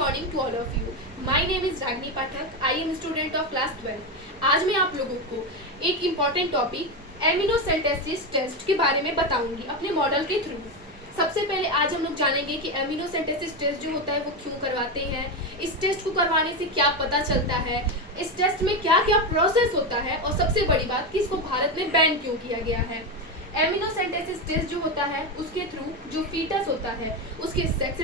Morning to all of you. My name is Ragini Pathak. I am student of class 12। आज मैं आप लोगों को एक इम्पॉर्टेंट टॉपिक एमिनोसेंटेसिस टेस्ट के बारे में बताऊंगी अपने मॉडल के थ्रू। सबसे पहले आज हम लोग जानेंगे कि एमिनोसेंटेसिस टेस्ट जो होता है वो क्यों करवाते हैं, इस टेस्ट को करवाने से क्या पता चलता है, इस टेस्ट में क्या क्या प्रोसेस होता है, और सबसे बड़ी बात कि इसको भारत में बैन क्यों किया गया है। एमिनोसेंटेसिस टेस्ट जो होता है उसके थ्रू जो फीटस होता है उसके सेक्स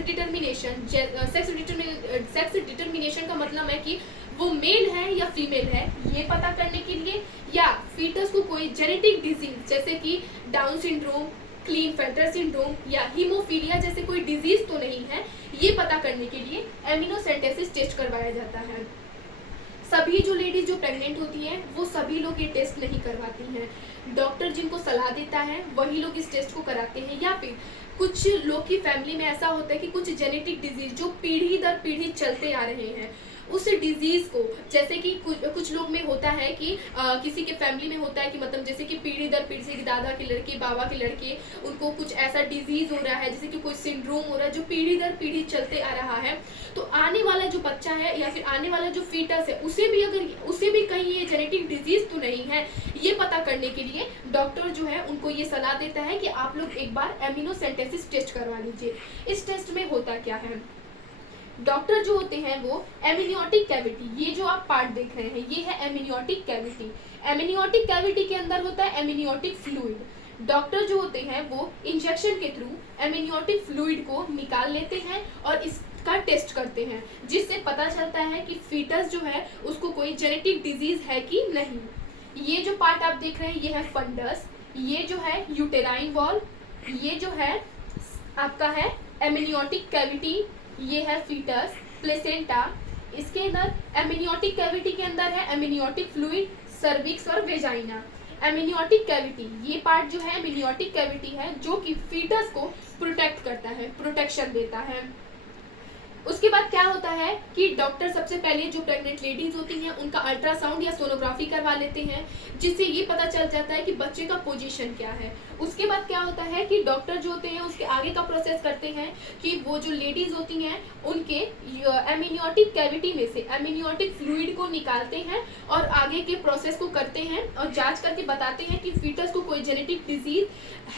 डिटर्मिनेशन का मतलब है कि वो मेल है या फीमेल है ये पता करने के लिए, या फीटस को कोई जेनेटिक डिजीज जैसे कि डाउन सिंड्रोम, क्लीनफेल्टर सिंड्रोम या हीमोफीलिया जैसे कोई डिजीज तो नहीं है, ये पता करने के लिए एमिनोसेंटेसिस टेस्ट करवाया जाता है। सभी जो लेडीज जो प्रेग्नेंट होती हैं वो सभी लोग ये टेस्ट नहीं करवाती हैं। डॉक्टर जिनको सलाह देता है वही लोग इस टेस्ट को कराते हैं, या फिर कुछ लोग की फैमिली में ऐसा होता है कि कुछ जेनेटिक डिजीज जो पीढ़ी दर पीढ़ी चलते आ रहे हैं उस डिजीज को, जैसे कि कुछ लोग में होता है कि किसी के फैमिली में होता है कि मतलब जैसे कि पीढ़ी दर पीढ़ी से दादा के लड़के, बाबा के लड़के, उनको कुछ ऐसा डिजीज हो रहा है जैसे कि कोई सिंड्रोम हो रहा है जो पीढ़ी दर पीढ़ी चलते आ रहा है, तो आने वाला जो बच्चा है या फिर आने वाला जो फीटस है उसे भी कहीं ये जेनेटिक डिजीज तो नहीं है, ये पता करने के लिए डॉक्टर जो है उनको ये सलाह देता है कि आप लोग एक बार एमिनोसेंटेसिस टेस्ट करवा लीजिए। इस टेस्ट में होता क्या है, डॉक्टर जो होते हैं वो एमनियोटिक कैविटी, ये जो आप पार्ट देख रहे हैं ये है एमनियोटिक कैविटी। एमनियोटिक कैविटी के अंदर होता है एमनियोटिक फ्लूइड। डॉक्टर जो होते हैं वो इंजेक्शन के थ्रू एमनियोटिक फ्लूइड को निकाल लेते हैं और इसका टेस्ट करते हैं, जिससे पता चलता है कि फीटस जो है उसको कोई जेनेटिक डिजीज है कि नहीं। ये जो पार्ट आप देख रहे हैं ये है फंडस, ये जो है यूटेराइन वॉल, ये जो है आपका है एमनियोटिक कैविटी, ये है फीटस, प्लेसेंटा, इसके अंदर एमनियोटिक कैविटी के अंदर है एमनियोटिक फ्लूइड, सर्विक्स और वेजाइना। एमनियोटिक कैविटी ये पार्ट जो है एमनियोटिक कैविटी है जो कि फीटस को प्रोटेक्ट करता है, प्रोटेक्शन देता है। उसके बाद क्या होता है कि डॉक्टर सबसे पहले जो प्रेग्नेंट लेडीज होती हैं उनका अल्ट्रासाउंड या सोनोग्राफी करवा लेते हैं, जिससे ये पता चल जाता है कि बच्चे का पोजीशन क्या है। उसके बाद क्या होता है कि डॉक्टर जो होते हैं उसके आगे का प्रोसेस करते हैं कि वो जो लेडीज होती हैं उनके एमनियोटिक कैविटी में से एमनियोटिक फ्लूइड को निकालते हैं और आगे के प्रोसेस को करते हैं और जांच करके बताते हैं कि फीटस को कोई जेनेटिक डिजीज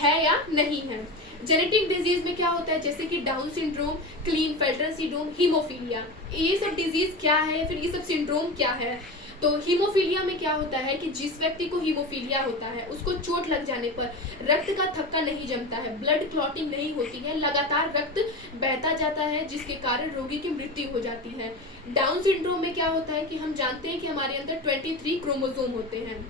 है या नहीं है। जेनेटिक डिजीज में क्या होता है जैसे कि डाउन सिंड्रोम, क्लीनफेल्टर सिंड्रोम, हीमोफीलिया, ये सब डिजीज क्या है, फिर ये सब सिंड्रोम क्या है। तो हीमोफीलिया में क्या होता है कि जिस व्यक्ति को हीमोफीलिया होता है उसको चोट लग जाने पर रक्त का थक्का नहीं जमता है, ब्लड क्लॉटिंग नहीं होती है, लगातार रक्त बहता जाता है जिसके कारण रोगी की मृत्यु हो जाती है। डाउन सिंड्रोम में क्या होता है कि हम जानते हैं कि हमारे अंदर 23 क्रोमोसोम होते हैं।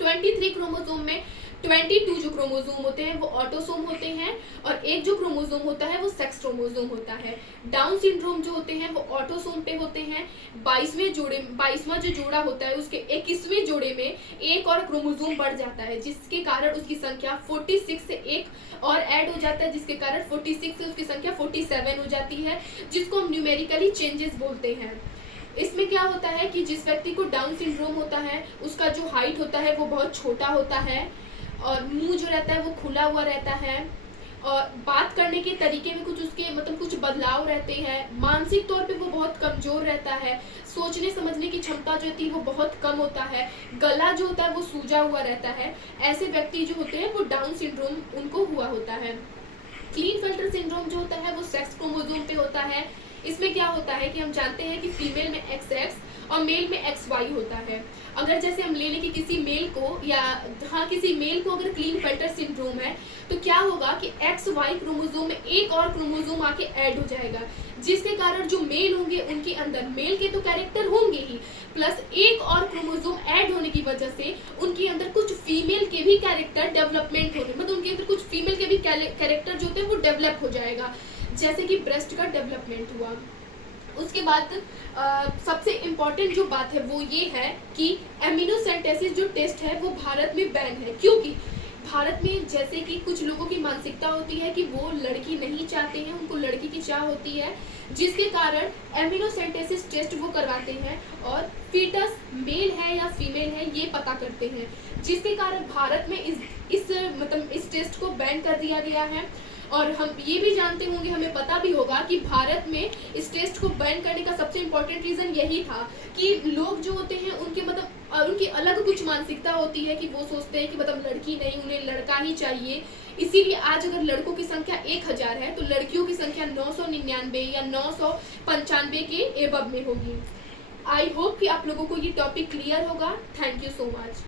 23 क्रोमोसोम में 22 जो क्रोमोसोम होते हैं वो ऑटोसोम होते हैं और एक जो क्रोमोसोम होता है वो सेक्स क्रोमोसोम होता है। डाउन सिंड्रोम जो होते हैं वो ऑटोसोम पे होते हैं। 22वां जो जोड़ा होता है उसके 21वें जोड़े में एक और क्रोमोसोम बढ़ जाता है जिसके कारण उसकी संख्या 46 से एक और ऐड हो जाता है, जिसके कारण 46 से उसकी संख्या 47 हो जाती है, जिसको हम न्यूमेरिकली चेंजेस बोलते हैं। इसमें क्या होता है कि जिस व्यक्ति को डाउन सिंड्रोम होता है उसका जो हाइट होता है वो बहुत छोटा होता है और मुंह जो रहता है वो खुला हुआ रहता है और बात करने के तरीके में कुछ उसके मतलब कुछ बदलाव रहते हैं। मानसिक तौर पे वो बहुत कमजोर रहता है, सोचने समझने की क्षमता जो होती है वो बहुत कम होता है, गला जो होता है वो सूजा हुआ रहता है। ऐसे व्यक्ति जो होते हैं वो डाउन सिंड्रोम उनको हुआ होता है। क्लीनफेल्टर सिंड्रोम जो होता है वो सेक्स क्रोमोसोम पे होता है। इसमें क्या होता है कि हम जानते हैं कि फीमेल में XX और मेल में XY होता है। अगर जैसे हम ले लें कि किसी मेल को अगर क्लीनफेल्टर सिंड्रोम है तो क्या होगा कि XY क्रोमोसोम में एक और क्रोमोसोम आके ऐड हो जाएगा, जिसके कारण जो मेल होंगे उनके अंदर मेल के तो कैरेक्टर होंगे ही, प्लस एक और क्रोमोसोम ऐड होने की वजह से उनके अंदर कुछ फीमेल के भी कैरेक्टर डेवलपमेंट होंगे, मतलब उनके अंदर कुछ फीमेल के भी कैरेक्टर जो होते हैं वो डेवलप हो जाएगा, जैसे कि ब्रेस्ट का डेवलपमेंट हुआ। उसके बाद सबसे इम्पॉर्टेंट जो बात है वो ये है कि एमिनोसेंटेसिस जो टेस्ट है वो भारत में बैन है, क्योंकि भारत में जैसे कि कुछ लोगों की मानसिकता होती है कि वो लड़की नहीं चाहते हैं, उनको लड़की की चाह होती है, जिसके कारण एमिनोसेंटेसिस टेस्ट वो करवाते हैं और फीटस मेल है या फीमेल है ये पता करते हैं, जिसके कारण भारत में इस टेस्ट को बैन कर दिया गया है। और हम ये भी जानते होंगे, हमें पता भी होगा कि भारत में इस टेस्ट को बैन करने का सबसे इम्पोर्टेंट रीज़न यही था कि लोग जो होते हैं उनके उनकी अलग कुछ मानसिकता होती है कि वो सोचते हैं कि लड़की नहीं, उन्हें लड़का ही चाहिए। इसीलिए आज अगर लड़कों की संख्या 1000 है तो लड़कियों की संख्या 999 या 995 के एबव में होगी। आई होप कि आप लोगों को ये टॉपिक क्लियर होगा। Thank you so much.